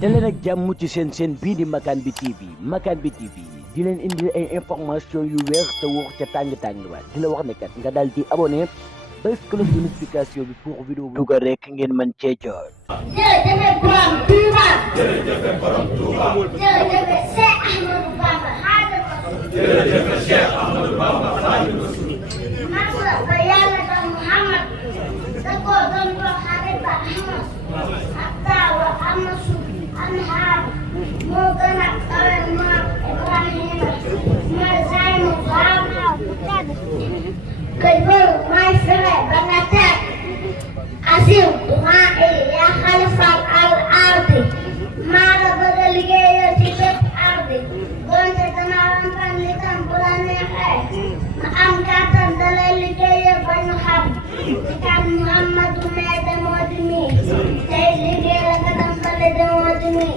daleen ak jàmm ci seen bii di Makan bi TV Makan bi TV di leen indi ay information yu wér te wóor ca tàng ba di la wax ne kat nga daal di abonné bés cloche de notification bi pour vidéo bu dugal rek ngeen mën cee jot. jërëjëf borom Touba. jërëjëf borom Touba. jërëjëf Cheikh Ahmadou Bamba Xaadimu Rasuul. jërëjëf Cheikh Ahmadou Bamba Xaadimu Rasuul. Massa ba yàlla da Muhammad da koo doon ko xarit ba Ahmad ak taawa am na suuf am na xaar moo gën a kawe maam Ibrahima mooy Zaynu Faam Clédor mooy fexe ba nga teg Asim yaa xalifal al ardi maa la bëgg a liggéeyal ci bépp ardi donte dana rampan li tam bu la neexee ma am kàttan da lay liggéeyal ba ñu xam ci kan Muhammadu mee demoo di mi tey liggéey la nga dem dale demoo di mi